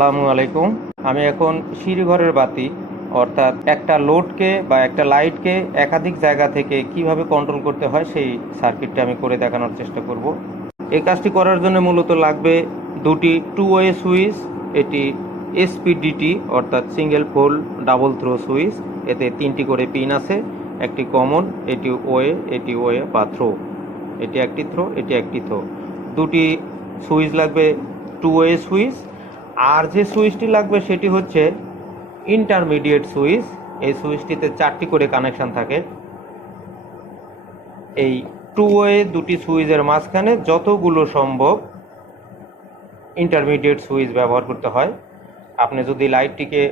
আসসালামু আলাইকুম। আমি এখন সিঁড়িঘরের বাতি অর্থাৎ একটা লোডকে বা একটা লাইটকে একাধিক জায়গা থেকে কিভাবে কন্ট্রোল করতে হয় সেই সার্কিটটা আমি করে দেখানোর চেষ্টা করব। এই কাজটি করার জন্য মূলত লাগবে দুটি টু ওয়ে সুইচ। এটি এসপিডিটি অর্থাৎ single pole double throw switch. এতে তিনটি করে পিন আছে, একটি কমন, এটি ওয়ে বা থ্রো, এটি একটি থ্রো, এটি একটি থ্রো। দুটি সুইচ লাগবে টু ওয়ে সুইচ। আর যে সুইচটি লাগবে সেটি হচ্ছে ইন্টারমিডিয়েট সুইচ। এই সুইচটিতে চারটি করে কানেকশন থাকে। এই টু ওয়ে দুটি সুইচের মাঝখানে যতগুলো সম্ভব ইন্টারমিডিয়েট সুইচ ব্যবহার করতে হয়। আপনি যদি লাইটটিকে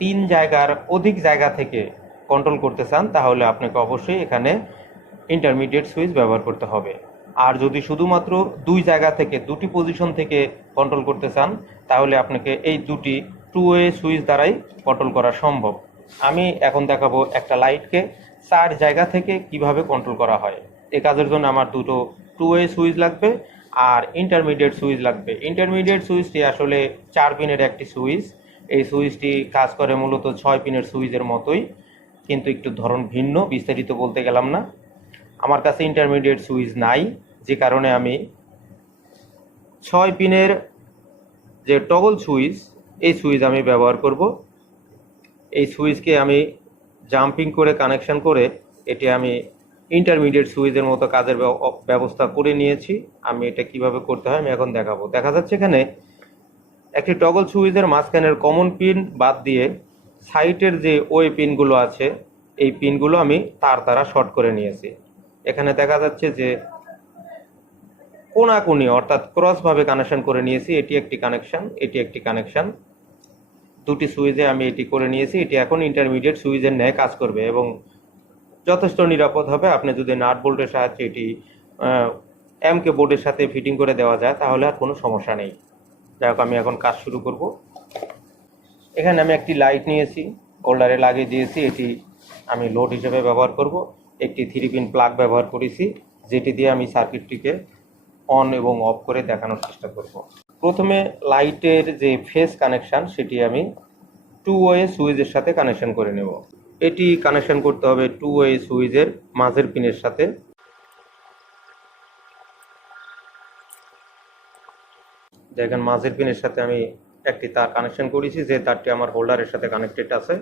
তিন জায়গার অধিক জায়গা থেকে কন্ট্রোল করতে চান তাহলে আপনাকে অবশ্যই এখানে ইন্টারমিডিয়েট সুইচ ব্যবহার করতে হবে। আর যদি শুধুমাত্র দুই জায়গা থেকে দুটি পজিশন থেকে কন্ট্রোল করতে চান তাহলে আপনাকে এই দুটি টু ওয়ে সুইচ দ্বারাই কন্ট্রোল করা সম্ভব। আমি এখন দেখাবো একটা লাইটকে চার জায়গা থেকে কিভাবে কন্ট্রোল করা হয়। এ কাজের জন্য আমার দুটো টু ওয়ে সুইচ লাগবে আর ইন্টারমিডিয়েট সুইচ লাগবে। ইন্টারমিডিয়েট সুইচটি আসলে 4 পিনের একটি সুইচ। এই সুইচটি কাজ করে মূলত 6 পিনের সুইচের মতোই, কিন্তু একটু ধরন ভিন্ন। বিস্তারিত বলতে গেলাম না। আমার কাছে ইন্টারমিডিয়েট সুইচ নাই, যে কারণে আমি 6 পিনের যে টগল সুইচ, এই সুইচ আমি ব্যবহার করব। এই সুইচকে আমি জাম্পিং করে কানেকশন করে এটি আমি ইন্টারমিডিয়েট সুইচের মতো কাজের ব্যবস্থা করে নিয়েছি। আমি এটা কিভাবে করতে হয় আমি এখন দেখাবো। দেখা যাচ্ছে এখানে একটি টগল সুইচের মাঝখানের কমন পিন বাদ দিয়ে সাইটের যে ওয়ে পিনগুলো আছে এই পিনগুলো আমি তার দ্বারা শর্ট করে নিয়েছি। এখানে দেখা যাচ্ছে যে কোনাকুনি অর্থাৎ ক্রসভাবে কানেকশন করে নিয়েছি। এটি একটি কানেকশন, এটি একটি কানেকশন। দুটি সুইচে আমি এটি করে নিয়েছি। এটি এখন ইন্টারমিডিয়েট সুইচের ন্যায় কাজ করবে এবং যথেষ্ট নিরাপদ হবে। আপনি যদি নাট বোল্টের সাহায্যে এটি এমকে বোর্ডের সাথে ফিটিং করে দেওয়া যায় তাহলে আর কোনো সমস্যা নেই। যাই হোক, আমি এখন কাজ শুরু করব। এখানে আমি একটি লাইট নিয়েছি, হোল্ডারে লাগিয়ে দিয়েছি। এটি আমি লোড হিসেবে ব্যবহার করব। একটি 3 পিন প্লাগ ব্যবহার করেছি, যেটি দিয়ে আমি সার্কিটটিকে অন এবং অফ করে দেখানোর চেষ্টা করব। প্রথমে লাইটের যে ফেজ কানেকশান সেটি আমি টু ওয়ে সুইচের সাথে কানেকশন করে নেব। এটি কানেকশন করতে হবে টু ওয়ে সুইচের মাঝের পিনের সাথে। দেখেন, মাঝের পিনের সাথে আমি একটি তার কানেকশন করেছি, যে তারটি আমার হোল্ডারের সাথে কানেক্টেড আছে।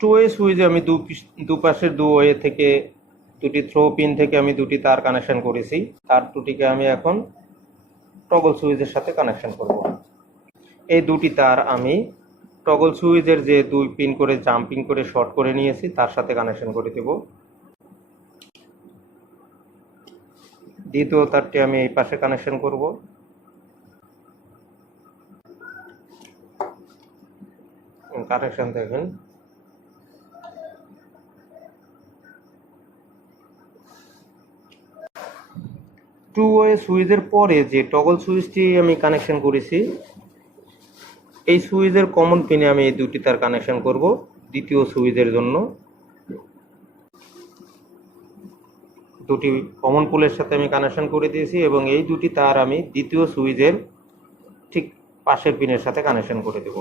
টু ওয়ে সুইচে আমি দুপাশের দু ওয়ে থেকে দুটি থ্রো পিন থেকে আমি দুটি তার কানেকশন করেছি। তার দুটিকে আমি এখন টগল সুইচের সাথে কানেকশন করব। এই দুটি তার আমি টগল সুইচের যে 2 পিন করে জাম্পিং করে শর্ট করে নিয়েছি তার সাথে কানেকশন করে দেব। দ্বিতীয় তারটি আমি এই পাশে কানেকশন করব। কানেকশন দেখেন। টু ওয়ে সুইচের পরে যে টগল সুইচটি আমি কানেকশন করেছি এই সুইচের কমন পিনে আমি এই দুটি তার কানেকশন করব দ্বিতীয় সুইচের জন্য। দুটি কমন পোলের সাথে আমি কানেকশন করে দিয়েছি এবং এই দুটি তার আমি দ্বিতীয় সুইচের ঠিক পাশের পিনের সাথে কানেকশন করে দেব।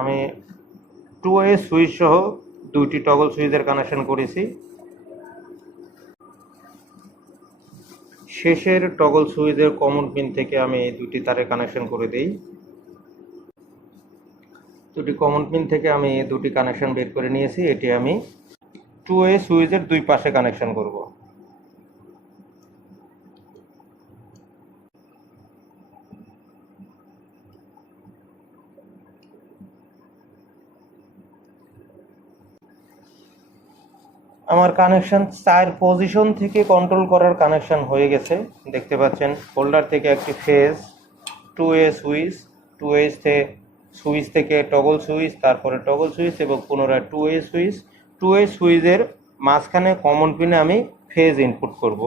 আমি টু ওয়ে সুইচ সহ দুইটি টগল সুইচের কানেকশন করেছি। শেষের টগল সুইচের কমন পিন থেকে আমি এই দুটি তারের কানেকশন করে দিই। দুটি কমন পিন থেকে আমি দুটি কানেকশন বের করে নিয়েছি। এটি আমি টু ওয়ে সুইচের দুই পাশে কানেকশন করব। আমার কানেকশন 4 পজিশন থেকে কন্ট্রোল করার কানেকশন হয়ে গেছে। দেখতে পাচ্ছেন হোল্ডার থেকে একটি phase, two way switch, two way switch থেকে টগল সুইচ, তারপরে টগল সুইচ এবং পুনরায় two way switch. Two way সুইচের মাঝখানে কমন পিনে আমি ফেজ ইনপুট করব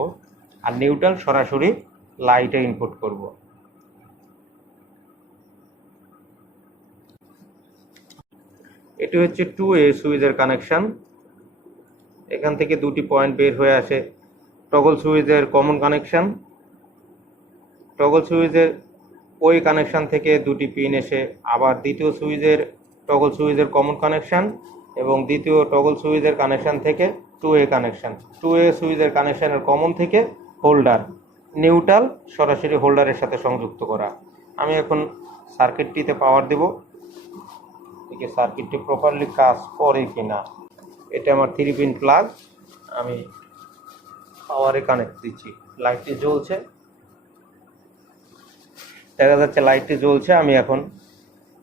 আর নিউট্রাল সরাসরি লাইটে ইনপুট করব। এটি হচ্ছে 2A সুইচের কানেকশন। এখান থেকে দুটি পয়েন্ট বের হয়ে আসে টগল সুইচের কমন কানেকশন। টগল সুইচের ওই কানেকশন থেকে দুটি পিন এসে আবার দ্বিতীয় সুইচের টগল সুইচের কমন কানেকশন, এবং দ্বিতীয় টগল সুইচের কানেকশন থেকে 2A কানেকশন। 2A সুইচের কানেকশনের কমন থেকে হোল্ডার, নিউট্রাল সরাসরি হোল্ডারের সাথে সংযুক্ত করা। আমি এখন সার্কিটটিতে পাওয়ার দেব, দেখি সার্কিটটি প্রপারলি কাজ করে কিনা। এটা আমার 3 পিন প্লাগ, আমি পাওয়ারে কানেক্ট দিচ্ছি। লাইটটি জ্বলছে, দেখা যাচ্ছে লাইটটি জ্বলছে। আমি এখন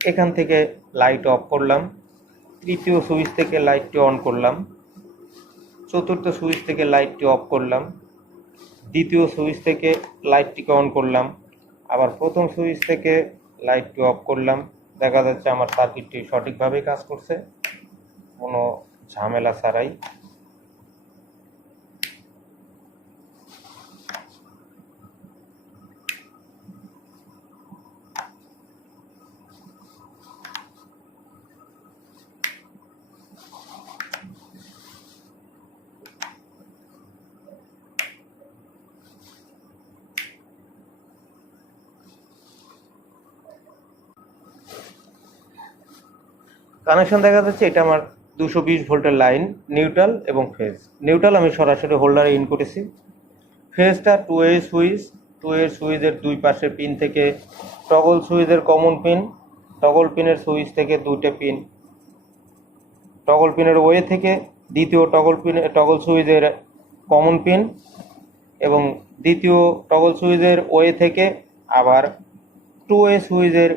এখান থেকে লাইট অফ করলাম, তৃতীয় সুইচ থেকে লাইটটি অন করলাম, চতুর্থ সুইচ থেকে লাইটটি অফ করলাম, দ্বিতীয় সুইচ থেকে লাইটটিকে অন করলাম, আবার প্রথম সুইচ থেকে লাইটটি অফ করলাম। দেখা যাচ্ছে আমার সার্কিটটি সঠিকভাবে কাজ করছে, কোনো ঝামেলা ছাড়াই। কানেকশন দেখা যাচ্ছে এটা আমার 220 ভোল্টের লাইন, নিউট্রাল এবং ফেজ। নিউট্রাল আমি সরাসরি হোল্ডারে ইন করেছি। ফেজটা 2A সুইচ, 2A সুইচের দুই পাশের পিন থেকে টগল সুইচের কমন পিন, টগল পিনের সুইচ থেকে দুইটা পিন, টগল পিনের ওয়ে থেকে দ্বিতীয় টগল সুইচের কমন পিন, এবং দ্বিতীয় টগল সুইচের ওয়ে থেকে আবার 2A সুইচের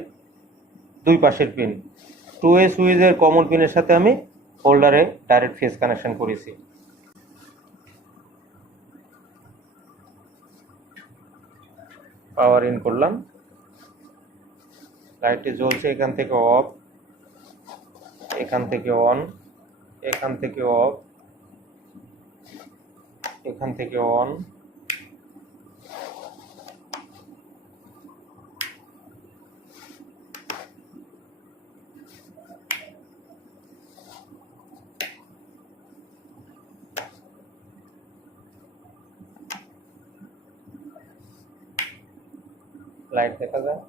দুই পাশের পিন। 2A সুইচের কমন পিনের সাথে আমি হোল্ডারে ডাইরেক্ট ফেজ কানেকশন করেছি। পাওয়ার ইন করলাম, লাইটটি জ্বলছে, এখান থেকে অফ, এখান থেকে অন, এখান থেকে অফ, এখান থেকে অন, লাইট দেখা যায়।